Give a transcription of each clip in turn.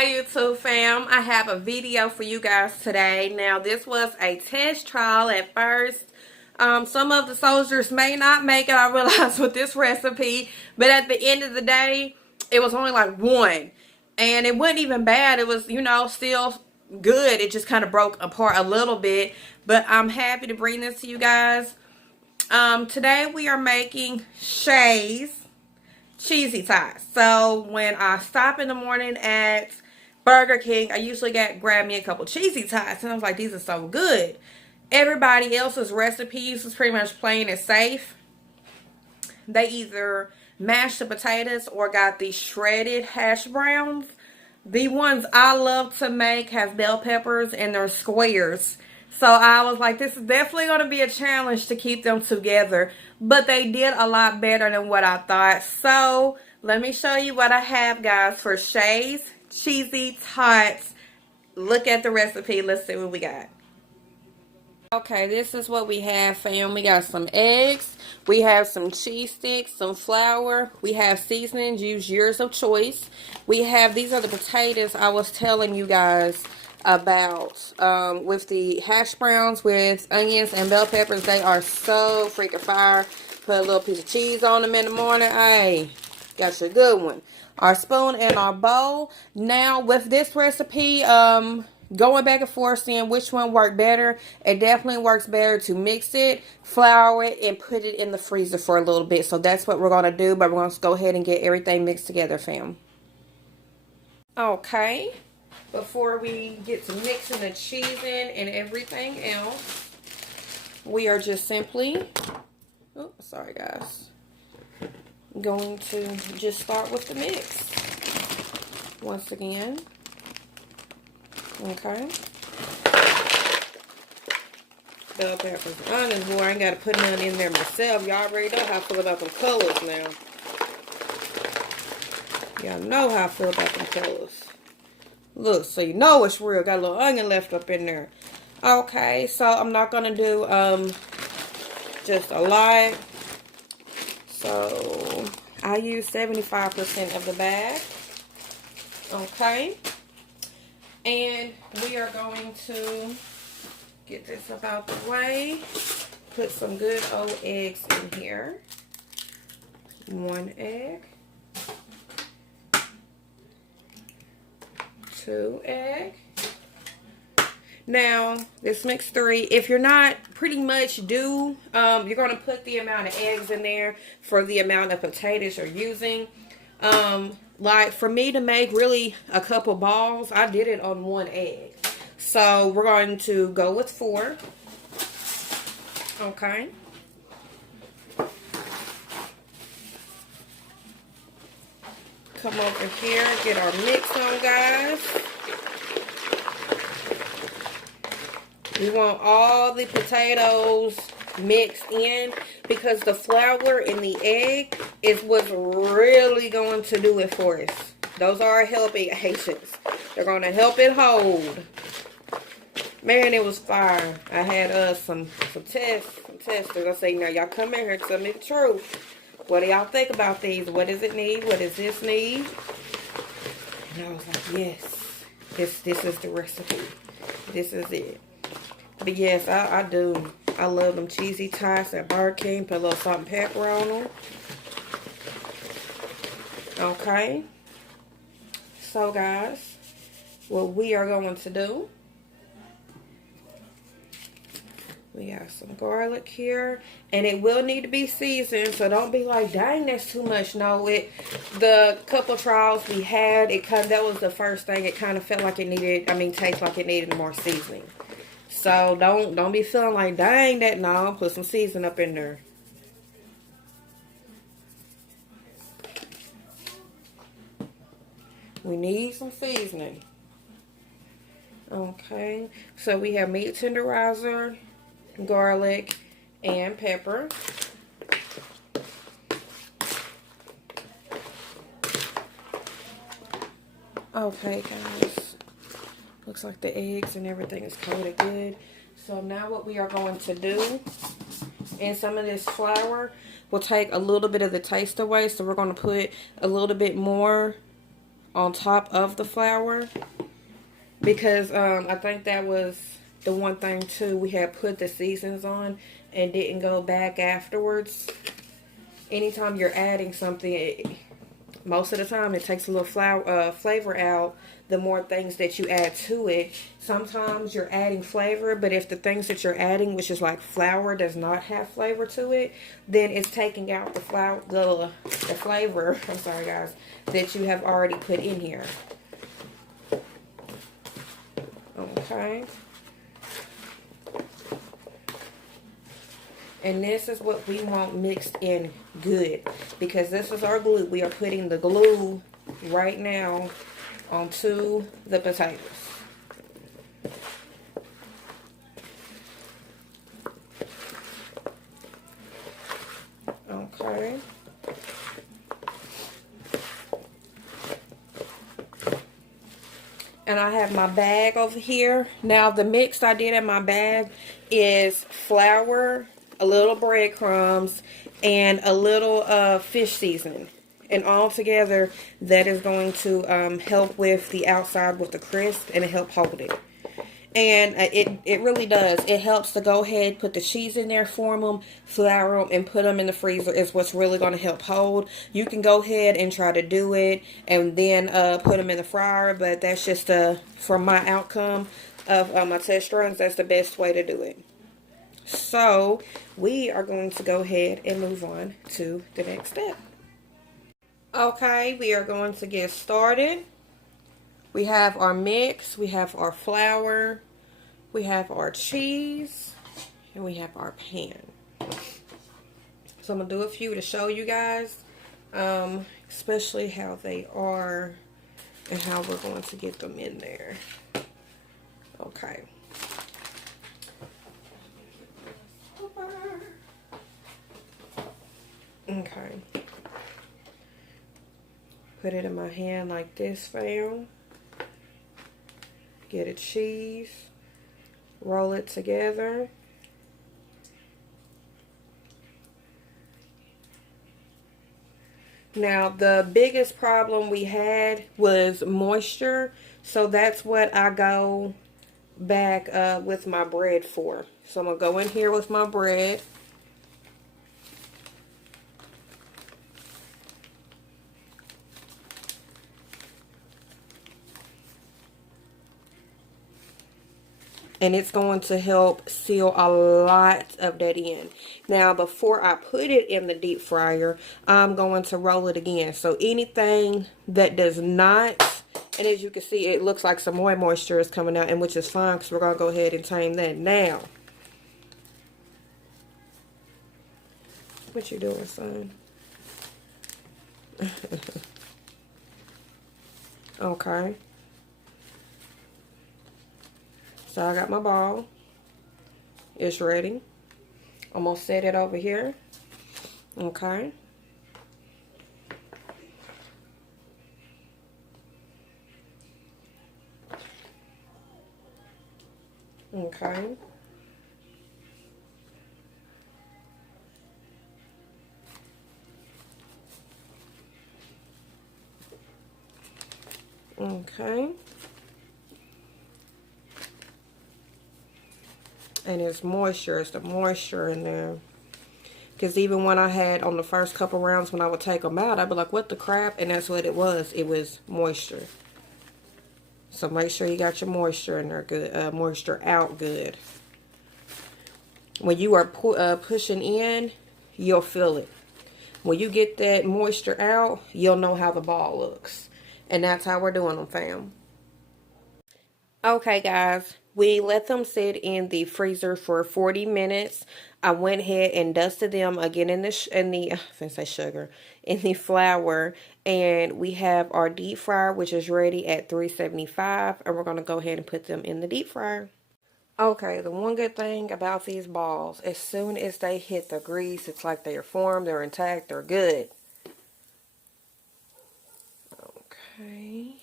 Hi YouTube fam, I have a video for you guys today. Now this was a test trial at first. Some of the soldiers may not make it, I realize, with this recipe, but at the end of the day it was only like one, and it wasn't even bad. It was, you know, still good. It just kind of broke apart a little bit, but I'm happy to bring this to you guys. Today we are making Shay's cheesy tots. So when I stop in the morning at Burger King, I usually grab me a couple cheesy tots, and I was like, these are so good. Everybody else's recipes is pretty much plain and safe. They either mashed the potatoes or got the shredded hash browns. The ones I love to make have bell peppers and they're squares. So I was like, this is definitely going to be a challenge to keep them together. But they did a lot better than what I thought. So let me show you what I have, guys, for Shay's cheesy tots. Look at the recipe. Let's see what we got. Okay, this is what we have, fam. We got some eggs. We have some cheese sticks, some flour. We have seasonings. Use yours of choice. We have, these are the potatoes I was telling you guys about, with the hash browns with onions and bell peppers. They are so freaking fire. Put a little piece of cheese on them in the morning. Hey, got your good one. Our spoon and our bowl. Now with this recipe, going back and forth, seeing which one worked better. It definitely works better to mix it, flour it, and put it in the freezer for a little bit. So that's what we're going to do, but we're going to go ahead and get everything mixed together, fam. Okay, before we get to mixing the cheese in and everything else, we are just simply, oh, sorry guys, going to just start with the mix. Once again. Okay. Bell peppers and onions, boy, I ain't got to put none in there myself. Y'all already know how I feel about them colors now. Y'all know how I feel about them colors. Look, so you know it's real. Got a little onion left up in there. Okay, so I'm not going to do just a lot. So I use 75% of the bag. Okay. And we are going to get this up out the way. Put some good old eggs in here. 1 egg. 2 eggs. Now, this makes 3. If you're not pretty much you're going to put the amount of eggs in there for the amount of potatoes you're using. Like for me to make really a couple balls, I did it on 1 egg. So we're going to go with 4. Okay. Come over here, get our mix on, guys. We want all the potatoes mixed in because the flour in the egg is what's really going to do it for us. Those are our helping agents. They're going to help it hold. Man, it was fire. I had some testers. I say, now y'all come in here and tell me the truth. What do y'all think about these? What does it need? What does this need? And I was like, yes, this is the recipe. This is it. But yes, I do. I love them cheesy tots at Burger King. Put a little salt and pepper on them. Okay. So guys, what we are going to do, we got some garlic here, and it will need to be seasoned, so don't be like, dang, that's too much. No, the couple trials we had, that was the first thing. It kind of felt like it needed, tastes like it needed more seasoning. So don't be feeling like, dang, that, no, put some seasoning up in there. We need some seasoning. Okay, so we have meat tenderizer, garlic, and pepper. Okay, guys. Looks like the eggs and everything is coated good. So now what we are going to do, and some of this flour will take a little bit of the taste away. So we're going to put a little bit more on top of the flour, because I think that was the one thing too, we had put the seasons on and didn't go back afterwards. Anytime you're adding something, most of the time it takes a little flavor out the more things that you add to it. Sometimes you're adding flavor, but if the things that you're adding, which is like flour, does not have flavor to it, then it's taking out the flavor, I'm sorry guys, that you have already put in here. Okay. And this is what we want mixed in good, because this is our glue. We are putting the glue right now onto the potatoes. Okay. And I have my bag over here. Now the mix I did in my bag is flour, a little breadcrumbs, and a little fish seasoning. And all together, that is going to help with the outside with the crisp, and it help hold it. And it really does. It helps to go ahead, put the cheese in there, form them, flour them, and put them in the freezer is what's really going to help hold. You can go ahead and try to do it and then put them in the fryer, but that's just for my outcome of my test runs, that's the best way to do it. So we are going to go ahead and move on to the next step. Okay, we are going to get started. We have our mix, we have our flour, we have our cheese, and we have our pan. So I'm going to do a few to show you guys, especially how they are and how we're going to get them in there. Okay. Okay. Put it in my hand like this, fam. Get a cheese, roll it together. Now, the biggest problem we had was moisture, so that's what I go back with my bread for. So I'm going to go in here with my bread. And it's going to help seal a lot of that in. Now, before I put it in the deep fryer, I'm going to roll it again. So anything that does not, and as you can see, it looks like some more moisture is coming out, and which is fine because we're going to go ahead and tame that now. What you doing, son? Okay. So I got my ball. It's ready. I'm going to set it over here. Okay. Okay. Okay. And it's moisture. It's the moisture in there. Because even when I had on the first couple rounds, when I would take them out, I'd be like, what the crap? And that's what it was. It was moisture. So make sure you got your moisture in there good. Moisture out good. When you are pushing in, you'll feel it. When you get that moisture out, you'll know how the ball looks. And that's how we're doing them, fam. Okay, guys. We let them sit in the freezer for 40 minutes. I went ahead and dusted them again in the flour. And we have our deep fryer, which is ready at 375. And we're going to go ahead and put them in the deep fryer. Okay, the one good thing about these balls, as soon as they hit the grease, it's like they are formed, they're intact, they're good. Okay.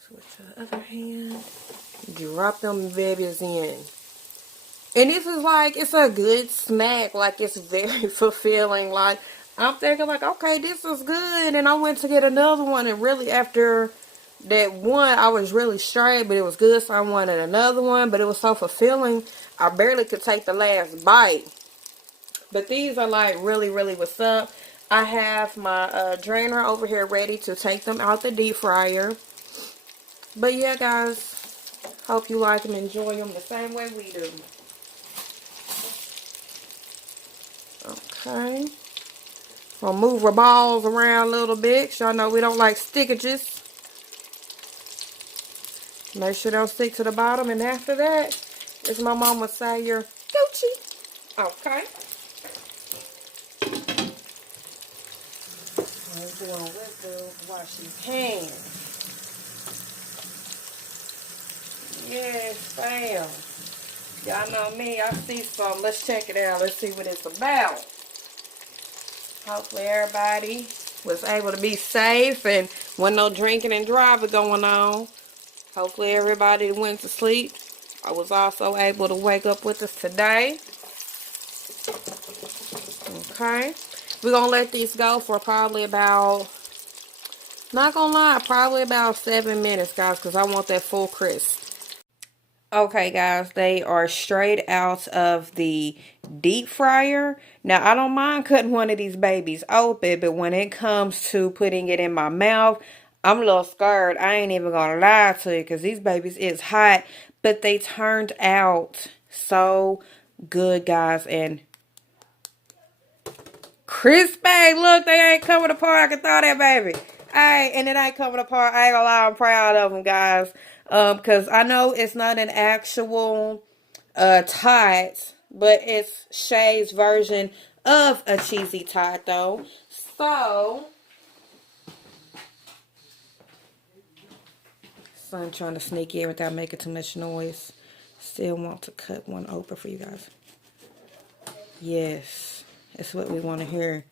Switch to the other hand. Drop them babies in. And this is like, it's a good snack. Like, it's very fulfilling. Like, I'm thinking like, okay, this is good. And I went to get another one. And really after that one, I was really straight. But it was good. So I wanted another one. But it was so fulfilling. I barely could take the last bite. But these are like really, really what's up. I have my drainer over here ready to take them out the deep fryer. But yeah, guys. Hope you like them, enjoy them the same way we do. Okay. I'll move our balls around a little bit. So y'all know we don't like stickages. Make sure they don't stick to the bottom. And after that, as my mama would say, you're Gucci. Okay. Let's do wash these hands. Yes, fam. Y'all know me. I see something. Let's check it out. Let's see what it's about. Hopefully everybody was able to be safe and wasn't no drinking and driving going on. Hopefully everybody went to sleep. I was also able to wake up with us today. Okay. We're going to let these go for probably about, not going to lie, probably about 7 minutes, guys, because I want that full crisp. Okay, guys, they are straight out of the deep fryer. Now, I don't mind cutting one of these babies open, but when it comes to putting it in my mouth, I'm a little scared. I ain't even gonna lie to you because these babies is hot, but they turned out so good, guys, and crispy. Look, they ain't coming apart. I can throw that baby. Hey, and it ain't coming apart. I ain't gonna lie, I'm proud of them, guys. Because I know it's not an actual Tots, but it's Shay's version of a cheesy tot, though. So, son trying to sneak in without making too much noise. Still want to cut one open for you guys. Yes, that's what we want to hear.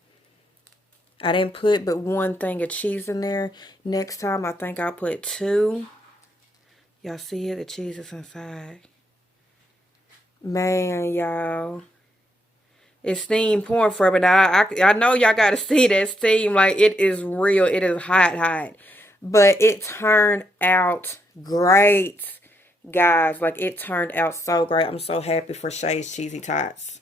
I didn't put but one thing of cheese in there. Next time, I think I'll put 2. Y'all see it? The cheese is inside. Man, y'all. It's steam pouring from it. Now, I know y'all got to see that steam. Like, it is real. It is hot, hot. But it turned out great, guys. Like, it turned out so great. I'm so happy for Shay's Cheesy Tots.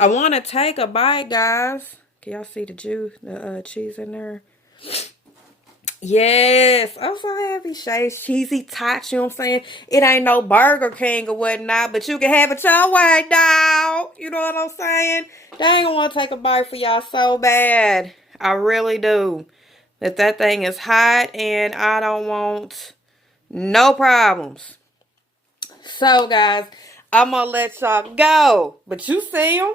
I want to take a bite, guys. Can y'all see the juice, the cheese in there? Yes, I'm so happy. Shay's Cheesy Tots, you know what I'm saying? It ain't no Burger King or whatnot, but you can have it your way, dog. You know what I'm saying? Dang, I want to take a bite for y'all so bad. I really do. That thing is hot, and I don't want no problems. So, guys, I'm going to let y'all go. But you see them?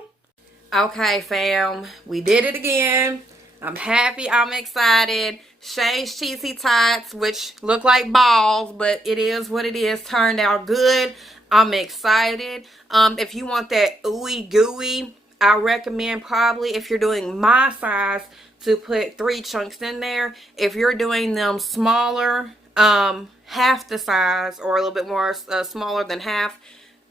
Okay, fam. We did it again. I'm happy. I'm excited. Shay's Cheesy Tots, which look like balls, but it is what it is, turned out good. I'm excited. If you want that ooey gooey, I recommend probably, if you're doing my size, to put 3 chunks in there. If you're doing them smaller, half the size or a little bit more smaller than half,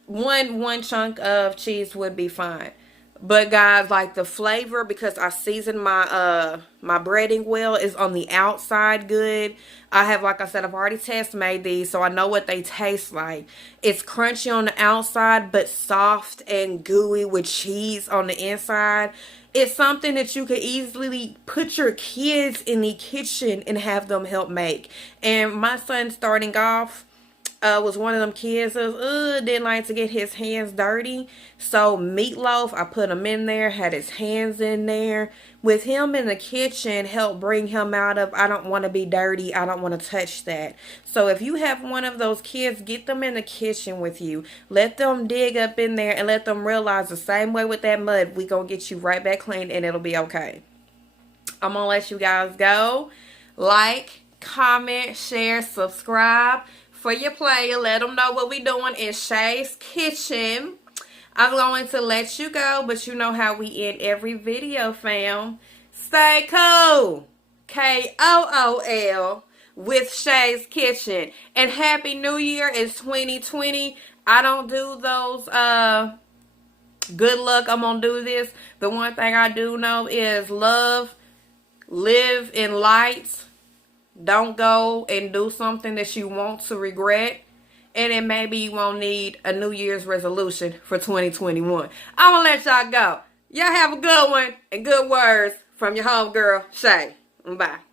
one chunk of cheese would be fine. But guys, like the flavor, because I seasoned my my breading well, is on the outside good. I have, like I said, I've already test made these, so I know what they taste like. It's crunchy on the outside, but soft and gooey with cheese on the inside. It's something that you could easily put your kids in the kitchen and have them help make. And my son, starting off, was one of them kids that didn't like to get his hands dirty. So meatloaf, I put him in there, had his hands in there. With him in the kitchen, helped bring him out of, I don't want to be dirty, I don't want to touch that. So if you have one of those kids, get them in the kitchen with you. Let them dig up in there and let them realize the same way with that mud, we gonna get you right back clean and it'll be okay. I'm gonna let you guys go. Like, comment, share, subscribe. For your player, let them know what we doing in Shay's kitchen. I'm going to let you go, but you know how we end every video, fam. Stay cool. KOOL with Shay's kitchen. And Happy New Year. It's 2020. I don't do those good luck, I'm gonna do this. The one thing I do know is love, live in light. Don't go and do something that you want to regret. And then maybe you won't need a New Year's resolution for 2021. I'm gonna let y'all go. Y'all have a good one and good words from your homegirl, Shay. Bye.